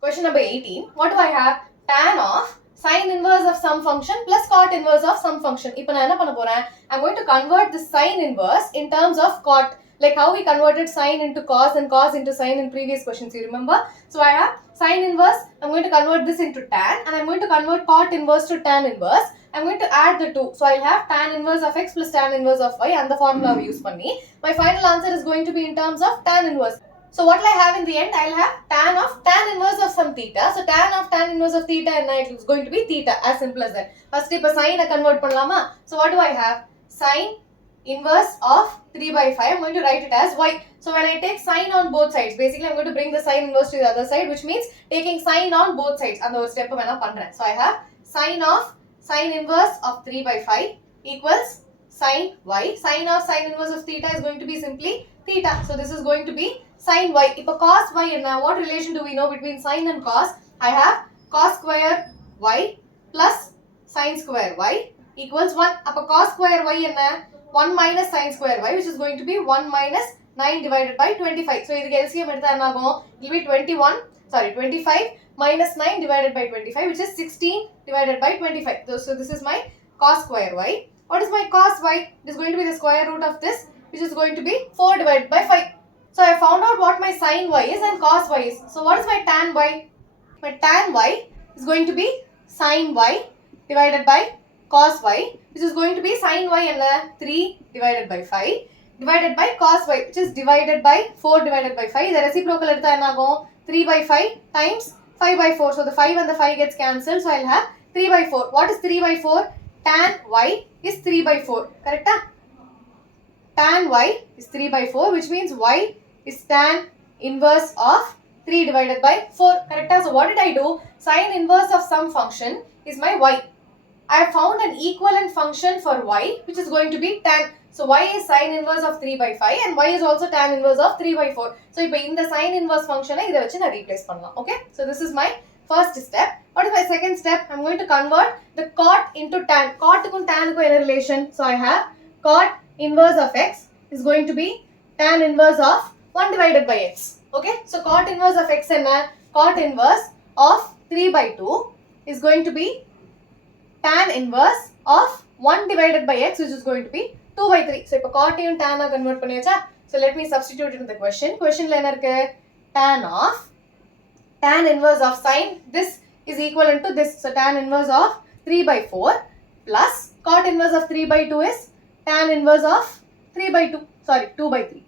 Question number 18. What do I have? Tan of sine inverse of some function plus cot inverse of some function. இப்போ நான் என்ன பண்ண போறேன்? I'm going to convert the sine inverse in terms of cot. Like how we converted sine into cos and cos into sine in previous questions, you remember? So I have sine inverse, I'm going to convert this into tan, and I'm going to convert cot inverse to tan inverse. I'm going to add the two. So I'll have tan inverse of x plus tan inverse of y and the formula we use panni. My final answer is going to be in terms of tan inverse. So what will I have in the end? I'll have tan inverse of some theta. So tan of tan inverse of theta and it is going to be theta. As simple as that. First if sine convert pannalama. So what do I have? Sine inverse of 3 by 5. I'm going to write it as y. So when I take sine on both sides, basically I'm going to bring the sine inverse to the other side, which means taking sine on both sides. And the step so I have sine inverse of 3 by 5 equals sine y. Sine of sine inverse of theta is going to be simply theta. So this is going to be sine y. If cos y and what relation do we know between sine and cos? I have cos square y plus sine square y equals 1. Appa cos square y and 1 minus sine square y, which is going to be 1 minus 9 divided by 25. So this LCM it will be 25 minus 9 divided by 25, which is 16 divided by 25. So this is my cos square y. What is my cos y? It is going to be the square root of this, which is going to be 4 divided by 5. So I found out what my sin y is and cos y is. So what is my tan y? My tan y is going to be sin y divided by cos y, which is going to be sin y and 3 divided by 5 divided by cos y, which is divided by 4 divided by 5. The reciprocal is 3 by 5 times 5 by 4. So the 5 and the 5 gets cancelled. So I'll have 3 by 4. What is 3 by 4? Tan y is 3 by 4. Correct? Tan y is 3 by 4, which means y is tan inverse of 3 divided by 4. Correct? So what did I do? Sine inverse of some function is my y. I have found an equivalent function for y, which is going to be tan. So y is sine inverse of 3 by 5 and y is also tan inverse of 3 by 4. So in the sine inverse function, I will replace pannalam. Okay? So this is my first step. What is my second step? I'm going to convert the cot into tan. Cot and tan ko in relation. So I have cot inverse of x is going to be tan inverse of 1 divided by x. Okay? So cot inverse of x and cot inverse of 3 by 2 is going to be tan inverse of 1 divided by x, which is going to be 2 by 3. So if cot and tan convert paniyacha. So let me substitute it in the question. Question la enna irukku? Tan inverse of sine, this is equivalent to this. So tan inverse of 3 by 4 plus cot inverse of 3 by 2 is tan inverse of 3 by 2. Sorry, 2 by 3.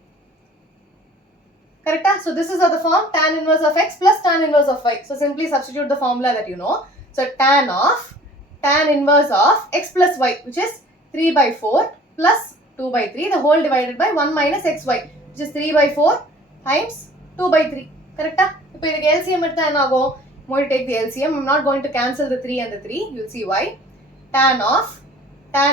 Correct? So this is of the form tan inverse of x plus tan inverse of y. So simply substitute the formula that you know. So tan inverse of x plus y, which is 3 by 4 plus 2 by 3, the whole divided by 1 minus xy, which is 3 by 4 times 2 by 3. Correct? Now this LCM I'm going to take the LCM. I'm not going to cancel the 3 and the 3. You'll see why. Tan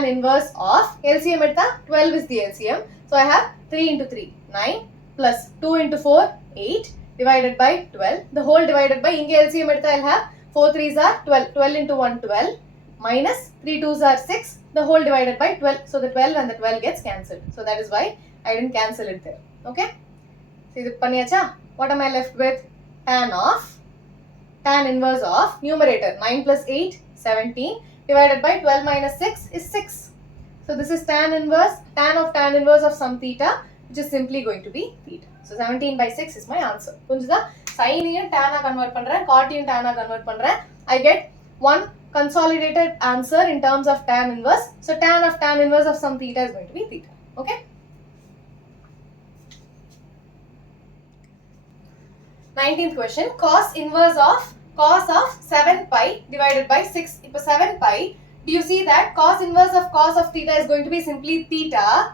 inverse of LCM 12 is the LCM. So I have 3 into 3, 9 plus 2 into 4, 8 divided by 12. The whole divided by LCM I'll have 4 3s are 12. 12 into 1, 12 minus 3 2s are 6. The whole divided by 12. So the 12 and the 12 gets cancelled. So that is why I didn't cancel it there. Okay? See the paniyacha? What am I left with? Tan inverse of numerator 9 plus 8, 17 divided by 12 minus 6 is 6. So this is tan inverse of some theta, which is simply going to be theta. So 17 by 6 is my answer. Sine and tan convert pandren, cot and tan convert pandren. I get one consolidated answer in terms of tan inverse. So tan inverse of some theta is going to be theta. Okay? 19th question. Cos inverse of 7 pi divided by 6. If 7 pi, do you see that cos inverse of cos of theta is going to be simply theta?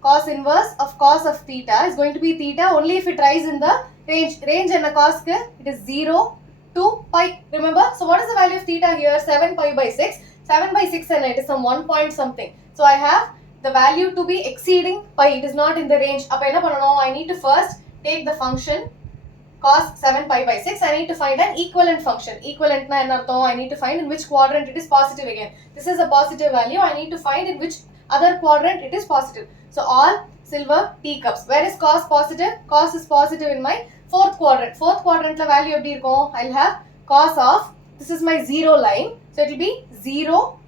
Cos inverse of cos of theta is going to be theta only if it lies in the range. Range and a cos it is 0 to pi. Remember? So what is the value of theta here? 7 pi by 6. 7 by 6 and it is some 1 point something. So I have the value to be exceeding pi. It is not in the range. I need to first take the function cos 7 pi by 6. I need to find an equivalent function. Equivalent na I need to find in which quadrant it is positive again. This is a positive value. I need to find in which other quadrant it is positive. So all silver teacups. Where is cos positive? Cos is positive in my fourth quadrant. Fourth quadrant la value எப்படி இருக்கும்? I'll have cos of, this is my 0 line, so it will be 0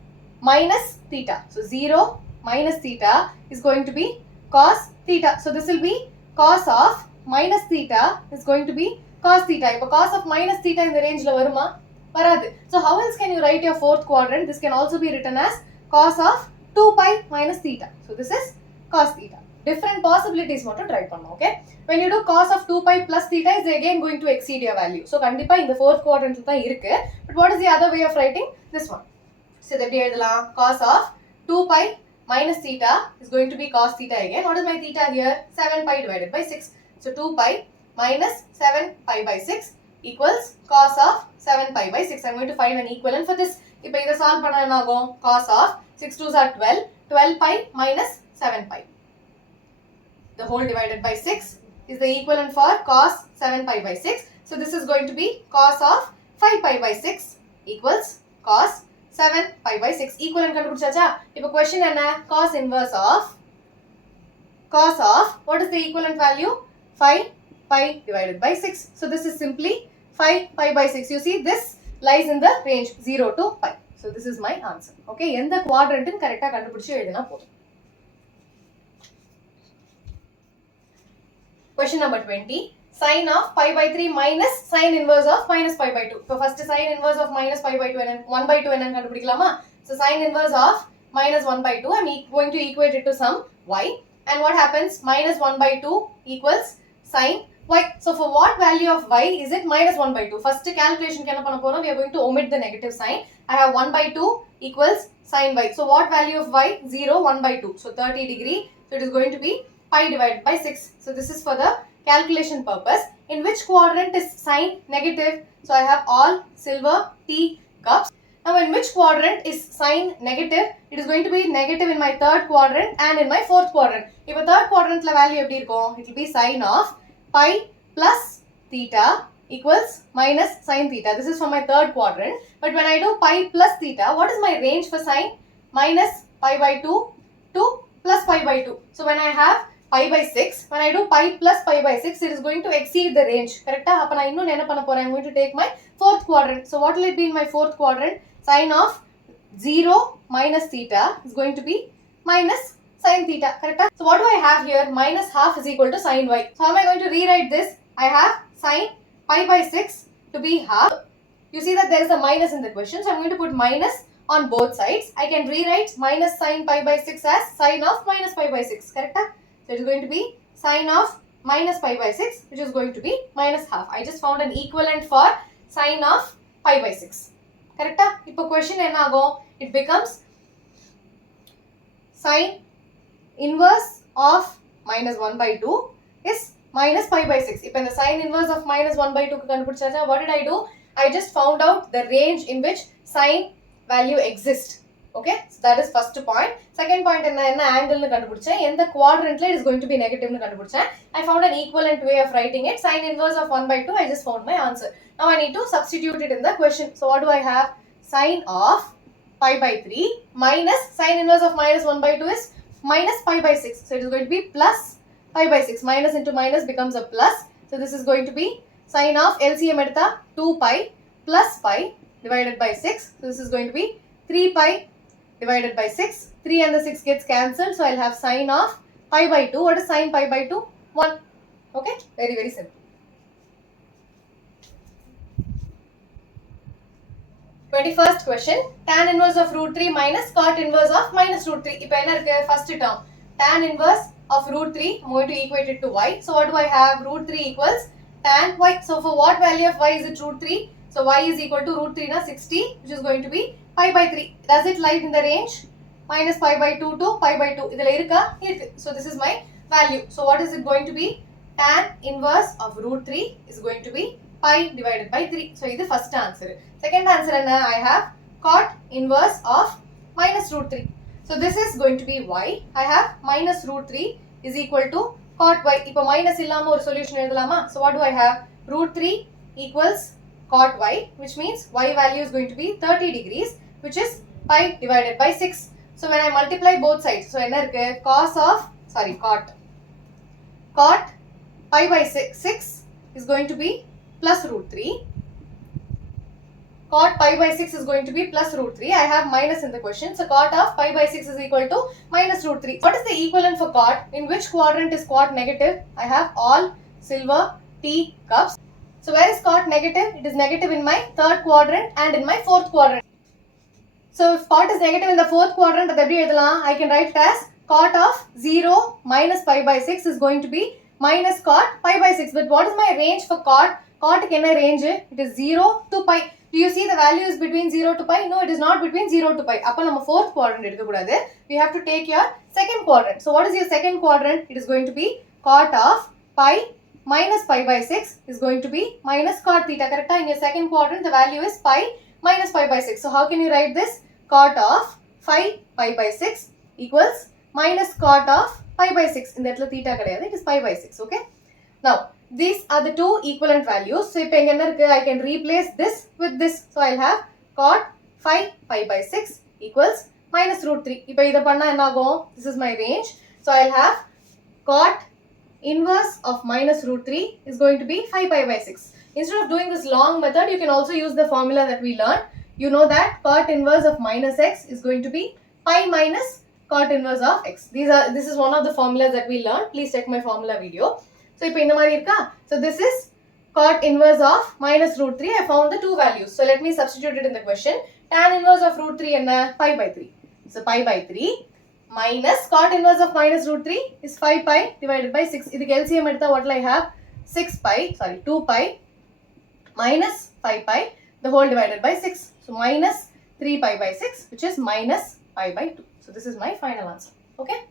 minus theta. So 0 minus theta is going to be cos theta. So this will be cos of minus theta is going to be cos theta. இப்போ cos of minus theta in the range la வருமா? வராது. So how else can you write your fourth quadrant? This can also be written as cos of 2 pi minus theta. So this is cos theta. Different possibilities மட்டும் try பண்ணோம். Okay? When you do cos of 2 pi plus theta is again going to exceed your value. So கண்டிப்பா இந்த fourth quadrant தான் இருக்கு. But what is the other way of writing? This one. So இதை எப்படி எழுதலாம்? Cos of 2 pi minus theta is going to be cos theta again. What is my theta here? 7 pi divided by 6. So 2 pi minus 7 pi by 6 equals cos of 7 pi by 6. I'm going to find an equivalent for this. இப்போ இதை solve பண்ணா என்ன ஆகும்? Cos of 6 2s are 12. 12 pi minus 7 pi. The whole divided by 6 is the equivalent for cos 7 pi by 6. So this is going to be cos of 5 pi by 6 equals cos 7 pi by 6. Equivalent கண்டுபிடிச்சாச்சா? இப்போ question என்ன? Cos inverse of what is the equivalent value? 5 pi divided by 6. So this is simply 5 pi by 6. You see this lies in the range 0 to pi. So this is my answer. Okay, எந்த quadrant கரெக்ட்டா கண்டுபிடிச்சு எழுதினா போதும். Question number 20. Sin of pi by 3 minus sin inverse of minus pi by 2. So first sin inverse of minus pi by 2 and 1 by 2 என்னன்னு கண்டுபிடிக்கலாமா? So sin inverse of minus 1 by 2, I'm going to equate it to some y. And what happens? Minus 1 by 2 equals sin y. So for what value of y is it minus 1 by 2? First calculation என்ன பண்ண போறோம்? We are going to omit the negative sign. I have 1 by 2 equals sin y. So what value of y? 0, 1 by 2. So 30 degree. So it is going to be pi divided by 6. So this is for the calculation purpose. In which quadrant is sign negative? So I have all silver tea cups. Now in which quadrant is sign negative? It is going to be negative in my third quadrant and in my fourth quadrant. If a third quadrant la value எப்படி இருக்கும்? It will be sin of pi plus theta equals minus sin theta. This is for my third quadrant. But when I do pi plus theta, what is my range for sin? Minus pi by 2 to plus pi by 2. So when I have pi by 6, when I do pi plus pi by 6, it is going to exceed the range. Correct? அப்ப நான் இன்னும் என்ன பண்ண போறேன்? I'm going to take my fourth quadrant. So what will it be in my fourth quadrant? Sin of 0 minus theta is going to be minus sin theta. Correct? So what do I have here? Minus half is equal to sin y. So how am I going to rewrite this? I have sin pi by 6 to be half. You see that there is a minus in the question. So I'm going to put minus on both sides. I can rewrite minus sin pi by 6 as sin of minus pi by 6. Correct? So it is going to be sin of minus pi by 6, which is going to be minus half. I just found an equivalent for sin of pi by 6. Correct? இப்போ question என்ன ஆகும்? It becomes sin inverse of minus 1 by 2 is minus pi by 6. இப்போ இந்த sin inverse of minus 1 by 2 கண்டுபிடிச்சாச்சா? What did I do? I just found out the range in which sin value exists. Okay, so that is first point. Second point என்ன angle னு கண்டுபிடிச்சேன். எந்த quadrant it is going to be negative னு கண்டுபிடிச்சேன். I found an equivalent way of writing it. Sin inverse of 1 by 2, I just found my answer. Now I need to substitute it in the question. So what do I have? Sin of pi by 3 minus sin inverse of minus 1 by 2 is minus pi by 6. So it is going to be plus pi by 6. Minus into minus becomes a plus. So this is going to be sin of LCM எடுத்தா 2 pi plus pi divided by 6. So this is going to be 3 pi divided by 6. 3 and the 6 gets cancelled. So I'll have sin of pi by 2. What is sin pi by 2? 1. Okay, very, very simple. 21st question. Tan inverse of root 3 minus cot inverse of minus root 3. இப்போ என்ன இருக்கு? First term. Tan inverse of root 3, I'm going to equate it to y. So what do I have? Root 3 equals tan y. So for what value of y is it root 3? So y is equal to root 3 na 60, which is going to be pi by 3. Does it lie in the range? Minus pi by 2 to pi by 2. இதுல இருக்கா? இருக்கு. So this is my value. So what is it going to be? Tan inverse of root 3 is going to be pi divided by 3. So இது first answer. Second answer என்ன? I have cot inverse of minus root 3. So this is going to be y. I have minus root 3 is equal to cot y. இப்போ minus இல்லாம ஒரு solution எழுதலாமா? So what do I have? Root 3 equals cot y, which means y value is going to be 30 degrees, which is pi divided by 6. So when I multiply both sides, so என்ன இருக்கு? Cot pi by 6 is going to be plus root 3. Cot pi by 6 is going to be plus root 3. I have minus in the question. So cot of pi by 6 is equal to minus root 3. What is the equivalent for cot? In which quadrant is cot negative? I have all silver tea cups. So where is cot negative? It is negative in my third quadrant and in my fourth quadrant. So if cot is negative in the fourth quadrant, I can write it as cot of 0 minus pi by 6 is going to be minus cot pi by 6. But what is my range for cot? Cot can I range it? It is 0 to pi. Do you see the value is between 0 to pi? No, it is not between 0 to pi. Appa nama fourth quadrant edukakudadu. We have to take your second quadrant. So what is your second quadrant? It is going to be cot of pi minus pi by 6 is going to be minus cot theta. Correct? In your second quadrant, the value is pi minus pi by 6. So how can you write this? Cot of phi pi by 6 equals minus cot of pi by 6. In that theta kadayadu, it is pi by 6. Okay? Now, these are the two equivalent values. So, I can replace this with this. So, I'll have cot phi pi by 6 equals minus root 3. This is my range. So, I'll have cot inverse of minus root 3 is going to be phi pi by 6. Instead of doing this long method, you can also use the formula that we learned. You know that cot inverse of minus x is going to be pi minus cot inverse of x. This is one of the formulas that we learned. Please check my formula video. So, so this is cot inverse of minus root 3. I found the two values. So, let me substitute it in the question. Tan inverse of root 3 and pi by 3. So, pi by 3 minus cot inverse of minus root 3 is 5 pi divided by 6. This LCM, what will I have? 2 pi minus 5 pi, the whole divided by 6. So, minus 3 pi by 6, which is minus pi by 2. So, this is my final answer. Okay.